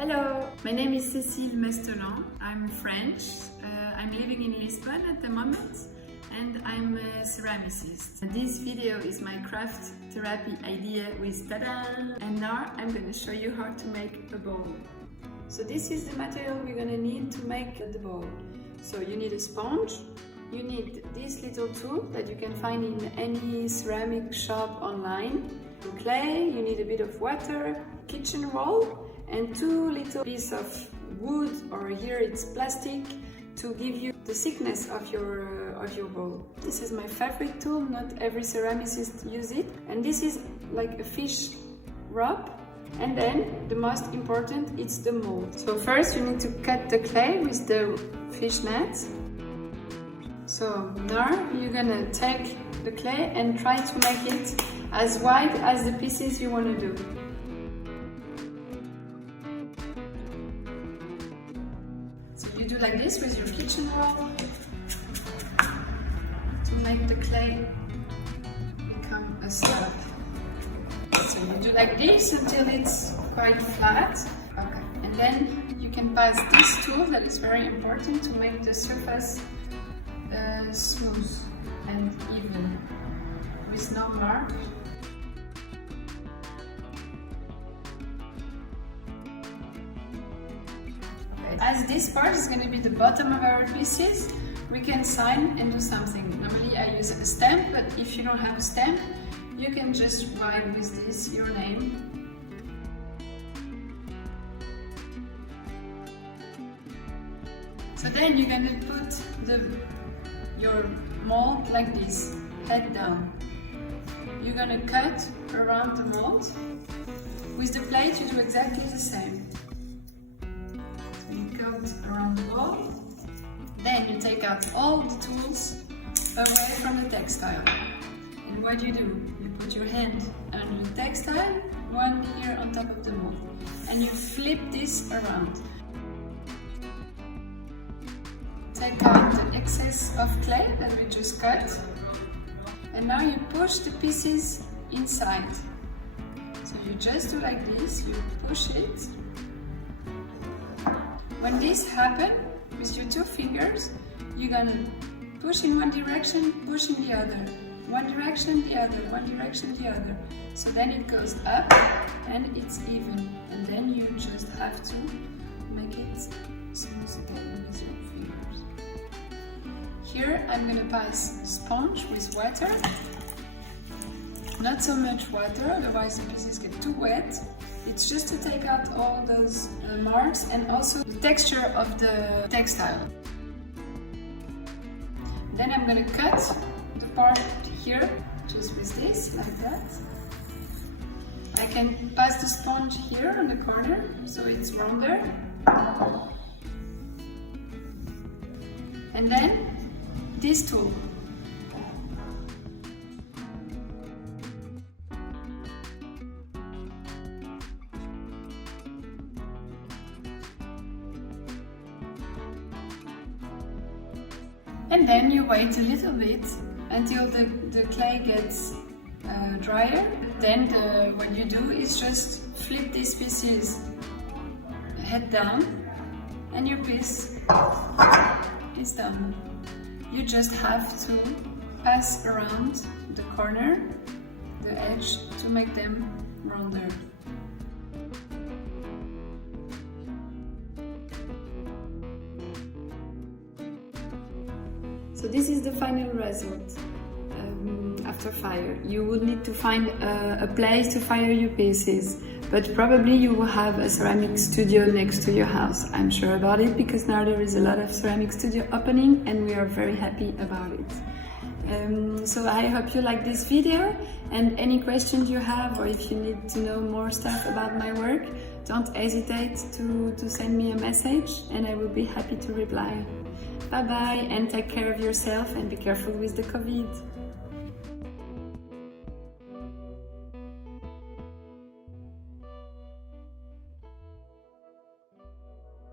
Hello, my name is Cecile Mestelan. I'm French. I'm living in Lisbon at the moment and I'm a ceramicist. This video is my craft therapy idea with tada! And now I'm going to show you how to make a bowl. So this is the material we're going to need to make the bowl. So you need a sponge, you need this little tool that you can find in any ceramic shop online, clay, you need a bit of water, kitchen roll, and 2 little pieces of wood, or here it's plastic, to give you the thickness of your bowl. This is my favorite tool, not every ceramicist use it. And this is like a fish rod. And then the most important, it's the mold. So first you need to cut the clay with the fish net. So now you're gonna take the clay and try to make it as wide as the pieces you want to do. So you do like this with your kitchen roll to make the clay become a slab. So you do like this until it's quite flat. Okay. And then you can pass this tool that is very important to make the surface smooth and even with no mark. As this part is going to be the bottom of our pieces, we can sign and do something. Normally I use a stamp, but if you don't have a stamp, you can just write with this your name. So then you're going to put your mold like this, head down. You're going to cut around the mold. With the plate you do exactly the same. You cut around the bowl, then you take out all the tools away from the textile. And what do? You put your hand on the textile, one here on top of the mold, and you flip this around. Take out the excess of clay that we just cut, and now you push the pieces inside. So you just do like this, you push it. When this happens, with your 2 fingers, you're gonna push in one direction, push in the other. One direction, the other, one direction, the other. So then it goes up and it's even. And then you just have to make it smooth again with your fingers. Here I'm gonna pass sponge with water. Not so much water, otherwise the pieces get too wet. It's just to take out all those marks and also the texture of the textile. Then I'm going to cut the part here, just with this, like that. I can pass the sponge here on the corner, so it's rounder. And then this tool. And then you wait a little bit until the clay gets drier. Then what you do is just flip these pieces head down and your piece is done. You just have to pass around the corner, the edge, to make them rounder. So this is the final result after fire. You would need to find a place to fire your pieces, but probably you will have a ceramic studio next to your house. I'm sure about it because now there is a lot of ceramic studio opening and we are very happy about it. So I hope you like this video, and any questions you have, or if you need to know more stuff about my work, don't hesitate to send me a message and I will be happy to reply. Bye bye, and take care of yourself and be careful with the COVID.